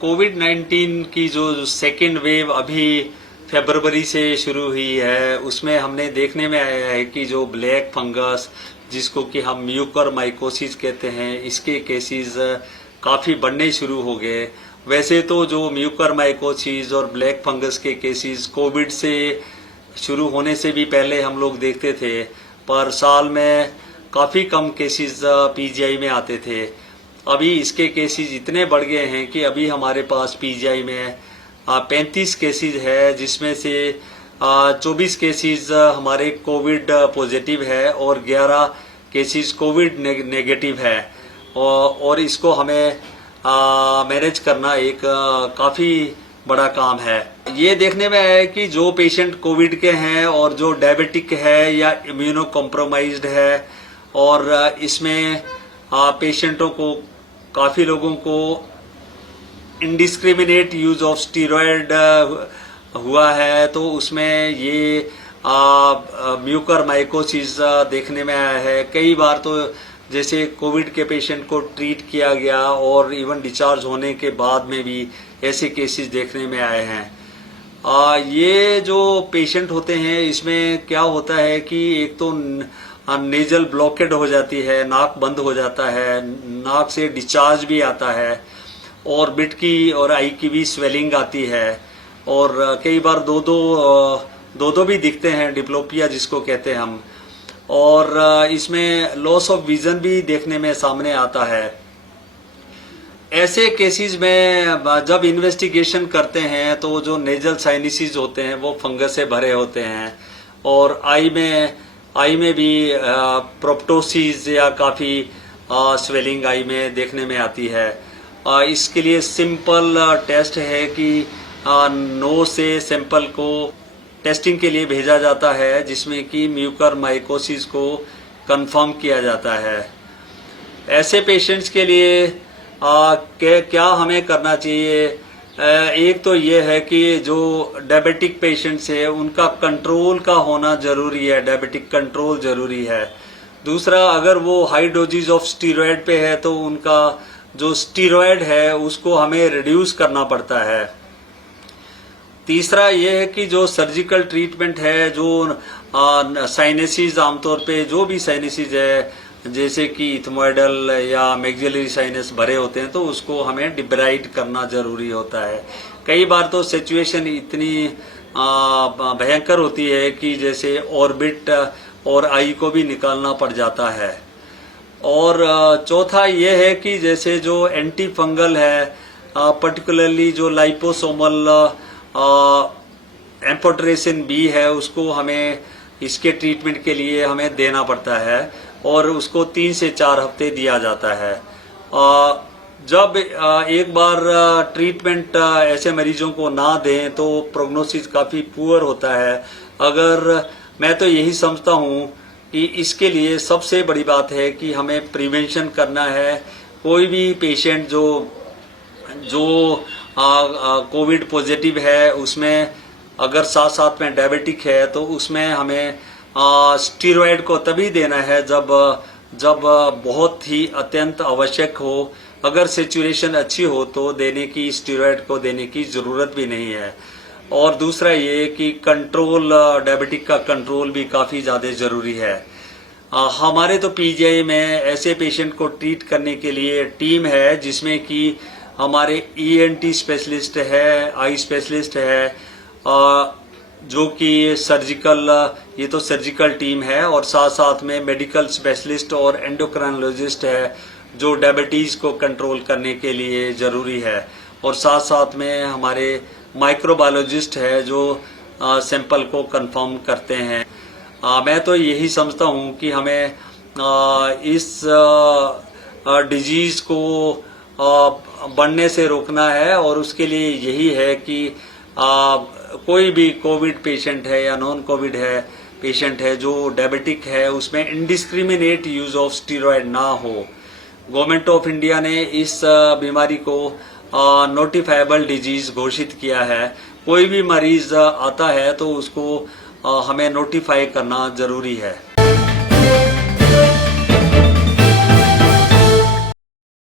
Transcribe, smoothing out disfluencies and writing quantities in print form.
कोविड-19 की जो second wave अभी फरवरी से शुरू हुई है, उसमें हमने देखने में आया है कि जो ब्लैक फंगस, जिसको कि हम म्यूकरमाइकोसिस कहते हैं, इसके केसेस काफ़ी बढ़ने शुरू हो गए। वैसे तो जो म्यूकरमाइकोसिस और ब्लैक फंगस के केसेस कोविड से शुरू होने से भी पहले हम लोग देखते थे, पर साल में काफ़ी कम केसेस पीजीआई में आते थे। अभी इसके केसेस इतने बढ़ गए हैं कि अभी हमारे पास पीजीआई में 35 केसेस है, जिसमें से 24 केसेस हमारे कोविड पॉजिटिव है और 11 केसेस कोविड नेगेटिव है। और इसको हमें मैनेज करना एक काफ़ी बड़ा काम है। ये देखने में आया है कि जो पेशेंट कोविड के हैं और जो डायबिटिक है या इम्यूनो कॉम्प्रोमाइज्ड है, और इसमें पेशेंटों को, काफ़ी लोगों को इंडिस्क्रिमिनेट यूज ऑफ स्टीरॉयड हुआ है, तो उसमें ये म्यूकरमाइकोसिस देखने में आया है। कई बार तो जैसे कोविड के पेशेंट को ट्रीट किया गया और इवन डिस्चार्ज होने के बाद में भी ऐसे केसेस देखने में आए हैं। ये जो पेशेंट होते हैं, इसमें क्या होता है कि एक तो नेजल ब्लॉकेड हो जाती है, नाक बंद हो जाता है, नाक से डिस्चार्ज भी आता है, और बिट की और आई की भी स्वेलिंग आती है, और कई बार दो भी दिखते हैं, डिप्लोपिया जिसको कहते हैं हम, और इसमें लॉस ऑफ विजन भी देखने में सामने आता है। ऐसे केसेस में जब इन्वेस्टिगेशन करते हैं तो जो नेजल साइनसिस होते हैं वो फंगस से भरे होते हैं, और आई में भी प्रोप्टोसिस या काफ़ी स्वेलिंग आई में देखने में आती है। इसके लिए सिंपल टेस्ट है कि नोज से सैंपल को टेस्टिंग के लिए भेजा जाता है, जिसमें कि म्यूकरमाइकोसिस को कंफर्म किया जाता है। ऐसे पेशेंट्स के लिए क्या हमें करना चाहिए? एक तो ये है कि जो डायबिटिक पेशेंट्स है उनका कंट्रोल का होना जरूरी है, डायबिटिक कंट्रोल जरूरी है। दूसरा, अगर वो हाई डोजेज ऑफ स्टीरॉयड पे है तो उनका जो स्टीरॉयड है उसको हमें रिड्यूस करना पड़ता है। तीसरा ये है कि जो सर्जिकल ट्रीटमेंट है, जो साइनसिस, आमतौर पे जो भी साइनसिस है जैसे कि इथमोइडल या मैक्सिलरी साइनस भरे होते हैं, तो उसको हमें डिब्राइड करना जरूरी होता है। कई बार तो सिचुएशन इतनी भयंकर होती है कि जैसे ऑर्बिट और आई को भी निकालना पड़ जाता है। और चौथा ये है कि जैसे जो एंटी फंगल है, पर्टिकुलरली जो लाइपोसोमल एम्फोटेरेसिन बी है, उसको हमें इसके ट्रीटमेंट के लिए हमें देना पड़ता है, और उसको 3 से 4 हफ्ते दिया जाता है। जब एक बार ट्रीटमेंट ऐसे मरीजों को ना दें तो प्रोग्नोसिस काफ़ी पुअर होता है। अगर मैं तो यही समझता हूँ कि इसके लिए सबसे बड़ी बात है कि हमें प्रिवेंशन करना है। कोई भी पेशेंट जो कोविड पॉजिटिव है, उसमें अगर साथ साथ में डायबिटिक है, तो उसमें हमें स्टीरॉयड को तभी देना है जब बहुत ही अत्यंत आवश्यक हो। अगर सेचुरेशन अच्छी हो तो स्टीरॉयड को देने की ज़रूरत भी नहीं है। और दूसरा ये कि कंट्रोल, डायबिटिक का कंट्रोल भी काफ़ी ज़्यादा ज़रूरी है। हमारे तो पीजीआई में ऐसे पेशेंट को ट्रीट करने के लिए टीम है, जिसमें कि हमारे ईएनटी स्पेशलिस्ट है, आई स्पेशलिस्ट है, जो कि ये तो सर्जिकल टीम है, और साथ साथ में मेडिकल स्पेशलिस्ट और एंडोक्राइनोलॉजिस्ट है, जो डायबिटीज़ को कंट्रोल करने के लिए ज़रूरी है, और साथ साथ में हमारे माइक्रोबायोलॉजिस्ट है जो सैंपल को कंफर्म करते हैं। मैं तो यही समझता हूँ कि हमें इस डिजीज़ को बढ़ने से रोकना है, और उसके लिए यही है कि कोई भी कोविड पेशेंट है या नॉन कोविड है पेशेंट है जो डायबिटिक है, उसमें इंडिस्क्रिमिनेट यूज ऑफ स्टीरॉयड ना हो। गवर्नमेंट ऑफ इंडिया ने इस बीमारी को नोटिफाइबल डिजीज घोषित किया है। कोई भी मरीज आता है तो उसको हमें नोटिफाई करना जरूरी है।